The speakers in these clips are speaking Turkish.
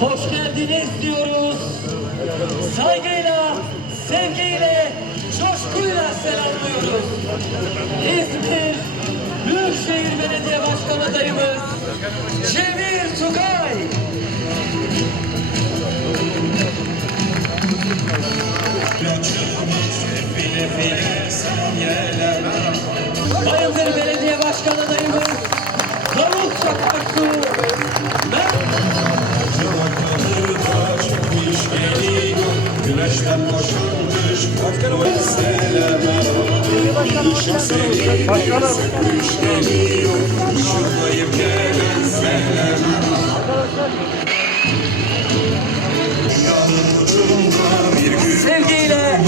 hoş geldiniz diyoruz. Saygıyla, sevgiyle, coşkuyla selamlıyoruz. İzmir Büyükşehir Belediye Başkanı adayımız Cemil Tugay. Bayındır Belediye Başkanı adayımız Davut Çakarsu. Güneşten Sevgiyle,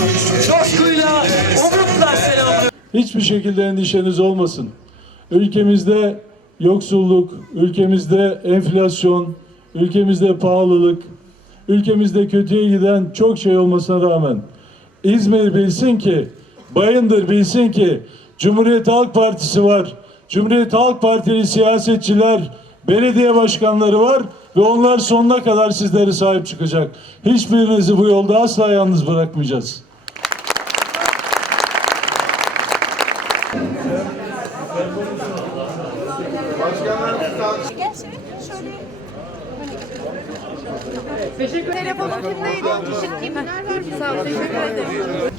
coşkuyla, umutla selamlıyoruz. Hiçbir şekilde endişeniz olmasın. Ülkemizde yoksulluk, ülkemizde enflasyon, ülkemizde pahalılık, ülkemizde kötüye giden çok şey olmasına rağmen İzmir bilsin ki, Bayındır bilsin ki Cumhuriyet Halk Partisi var. Cumhuriyet Halk Partili siyasetçiler, belediye başkanları var ve onlar sonuna kadar sizlere sahip çıkacak. Hiçbirinizi bu yolda asla yalnız bırakmayacağız. Gel şöyle. Teşekkür ederim. Telefonum kimdeydi? Kişi kimler var? Sağ ol. Teşekkür ederim.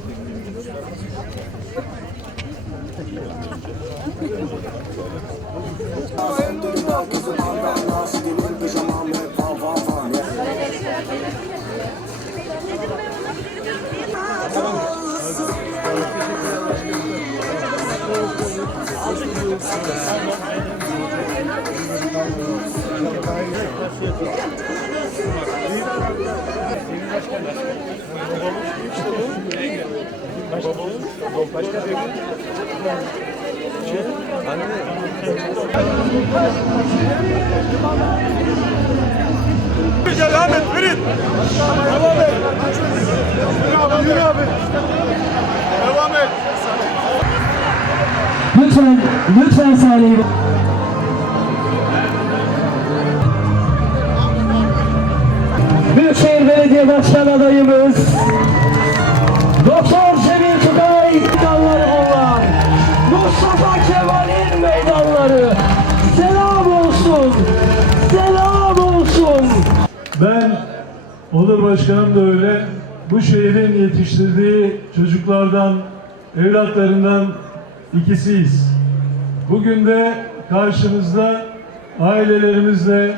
Lütfen, lütfen sahneyi Büyükşehir Belediye Başkan adayımız Doktor Cemil Tugay meydanları bunlar. Mustafa Kemal'in meydanları. Selam olsun. Selam olsun. Ben Onur Başkanım da öyle bu şehrin yetiştirdiği çocuklardan, evlatlarından ikisiyiz. Bugün de karşınızda ailelerimizle,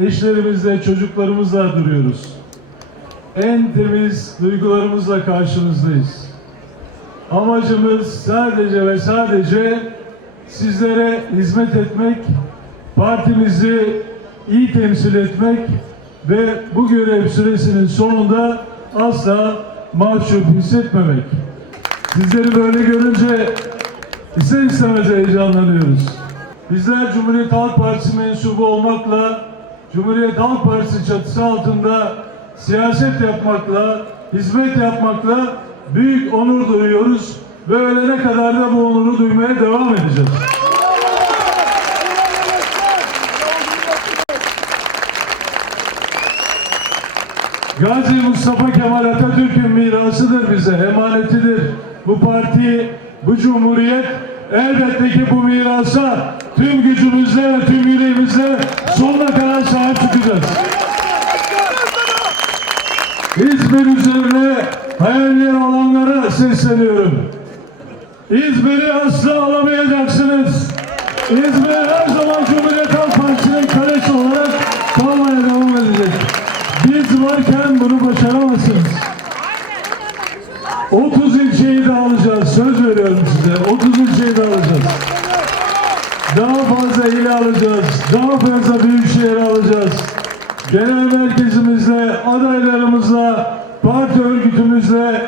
eşlerimizle, çocuklarımızla duruyoruz. En temiz duygularımızla karşınızdayız. Amacımız sadece ve sadece sizlere hizmet etmek, partimizi iyi temsil etmek ve bu görev süresinin sonunda asla mahcup hissetmemek. Sizleri böyle görünce ister istemez heyecanlanıyoruz. Bizler Cumhuriyet Halk Partisi mensubu olmakla, Cumhuriyet Halk Partisi çatısı altında siyaset yapmakla, hizmet yapmakla büyük onur duyuyoruz ve ölene kadar da bu onuru duymaya devam edeceğiz. Gazi Mustafa Kemal Atatürk'ün mirasıdır bize, emanetidir. Bu parti, bu cumhuriyet elbette ki bu mirasa tüm gücümüzle tüm yüreğimizle sonuna kadar sahip çıkacağız. İzmir üzerine hayalleri olanlara sesleniyorum. İzmir'i asla alamayacaksınız. İzmir her zaman Cumhuriyet Halk Partisi'nin kalesi olarak kalmaya devam edecek. Biz varken bunu başaramazsınız. 30 ilçeyi de alacağız. Söz veriyorum size. 30 ilçeyi de alacağız. Daha fazla il alacağız. Daha fazla büyük şehir alacağız. Genel merkezimizle, adaylarımızla, parti örgütümüzle,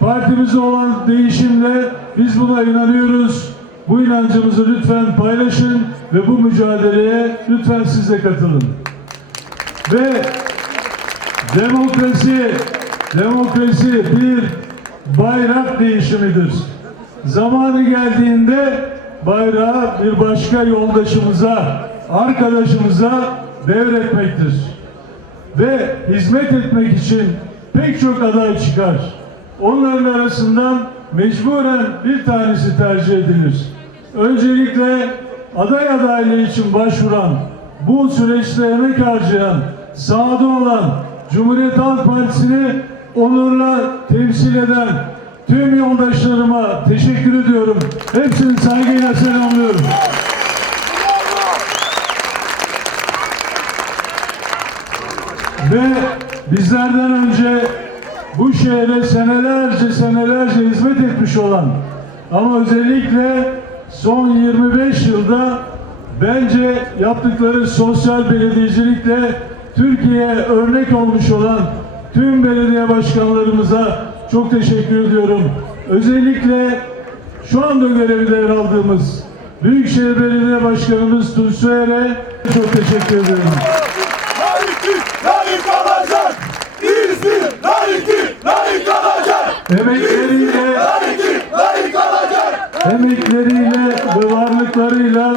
partimize olan değişimle biz buna inanıyoruz. Bu inancımızı lütfen paylaşın ve bu mücadeleye lütfen siz de katılın. Ve demokrasi, demokrasi bir bayrak değişimidir. Zamanı geldiğinde bayrağı bir başka yoldaşımıza, arkadaşımıza devretmektir. ve hizmet etmek için pek çok aday çıkar. Onların arasından mecburen bir tanesi tercih edilir. Öncelikle aday adaylığı için başvuran, bu süreçte emek harcayan, sahada olan Cumhuriyet Halk Partisi'ni onurla temsil eden tüm yoldaşlarıma teşekkür ediyorum. Hepsini saygıyla selamlıyorum. Ve bizlerden önce bu şehre senelerce senelerce hizmet etmiş olan ama özellikle son 25 yılda bence yaptıkları sosyal belediyecilikle Türkiye'ye örnek olmuş olan tüm belediye başkanlarımıza çok teşekkür ediyorum. Özellikle şu anda görevde yer aldığımız Büyükşehir Belediye Başkanımız Tunç Soyer'e çok teşekkür ederim. Layık, kalacak. İzmir, layık, layık kalacak. Emekleriyle, Layık, layık kalacak. emekleriyle ve varlıklarıyla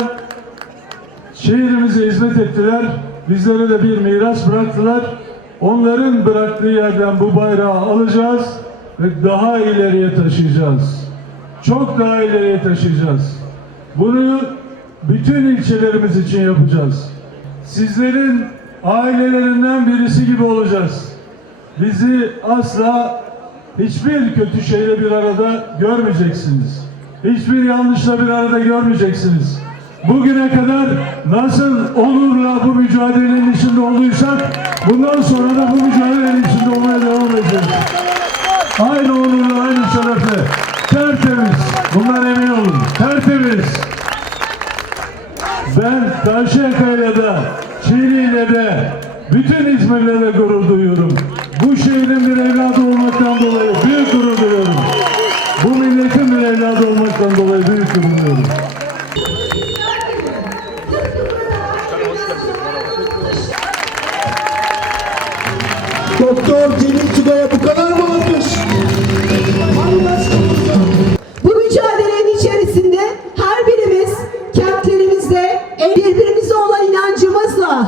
şehrimize hizmet ettiler. Bizlere de bir miras bıraktılar. Onların bıraktığı yerden bu bayrağı alacağız ve daha ileriye taşıyacağız. Çok daha ileriye taşıyacağız. Bunu bütün ilçelerimiz için yapacağız. Sizlerin ailelerinden birisi gibi olacağız. Bizi asla hiçbir kötü şeyle bir arada görmeyeceksiniz. Hiçbir yanlışla bir arada görmeyeceksiniz. Bugüne kadar nasıl onurla bu mücadelenin içinde olduysak bundan sonra da bu mücadelenin içinde olmaya devam İzmir'le gurur duyuyorum. Bu şehrin bir evladı olmaktan dolayı büyük gurur duyuyorum. Bu milletin bir evladı olmaktan dolayı büyük gurur duyuyorum. Doktor Celil Tugay'a bu kadar mı alkış? Bu mücadelenin içerisinde her birimiz kentlerimizde birbirimize olan inancımızla,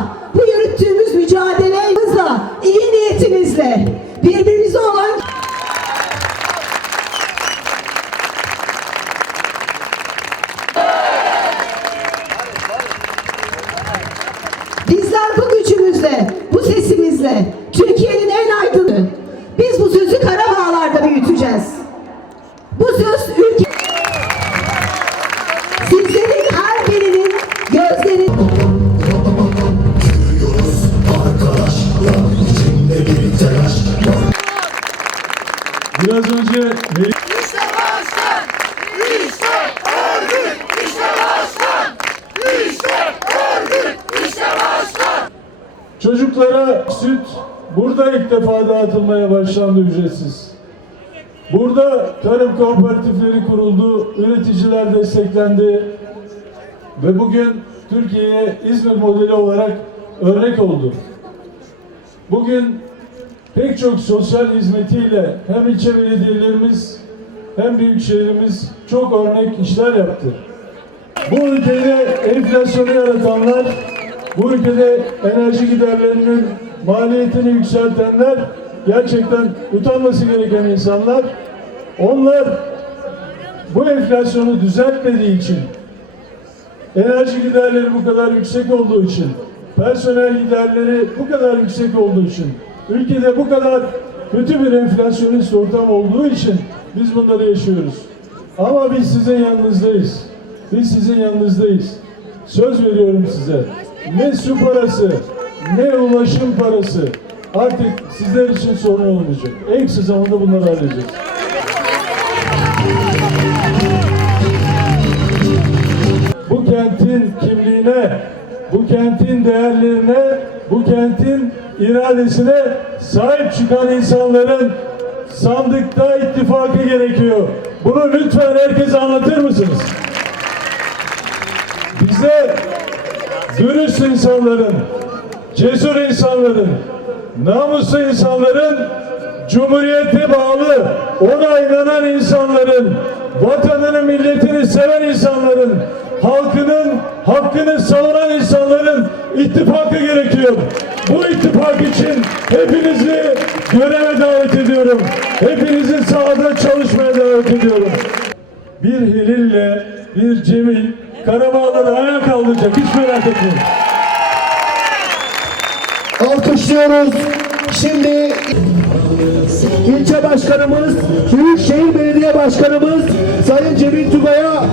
çocuklara süt burada ilk defa dağıtılmaya başlandı ücretsiz. Burada tarım kooperatifleri kuruldu, üreticiler desteklendi ve bugün Türkiye'ye İzmir modeli olarak örnek oldu. Bugün pek çok sosyal hizmetiyle hem ilçe belediyelerimiz hem büyükşehirimiz çok örnek işler yaptı. Bu ülkede enflasyonu yaratanlar, bu ülkede enerji giderlerinin maliyetini yükseltenler gerçekten utanması gereken insanlar. Onlar bu enflasyonu düzeltmediği için, enerji giderleri bu kadar yüksek olduğu için, personel giderleri bu kadar yüksek olduğu için, ülkede bu kadar kötü bir enflasyonist ortam olduğu için biz bunları yaşıyoruz. Ama biz sizin yanınızdayız. Biz sizin yanınızdayız. Söz veriyorum size. Ne su parası, ne ulaşım parası artık sizler için sorun olmayacak. En kısa zamanda bunları halledeceğiz. bu kentin kimliğine, bu kentin değerlerine, bu kentin iradesine sahip çıkan insanların sandıkta ittifakı gerekiyor. Bunu lütfen herkese anlatır mısınız? Bize dürüst insanların, cesur insanların, namuslu insanların, cumhuriyete bağlı, ona inanan insanların, vatanını, milletini seven insanların halkının hakkını savunan insanların ittifakı gerekiyor. Bu ittifak için hepinizi göreve davet ediyorum. Hepinizi sahada çalışmaya davet ediyorum. Bir Hilil'le bir Cemil Karabağları ayağa kaldıracak. Hiç merak etmeyin. Alkışlıyoruz. Şimdi ilçe başkanımız, Büyükşehir Belediye Başkanımız Sayın Cemil Tugay'a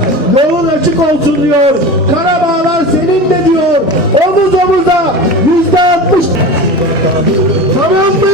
yolun açık olsun diyor. Karabağlar senin de diyor. Omuz omuza yüzde altmış. Tamam mı?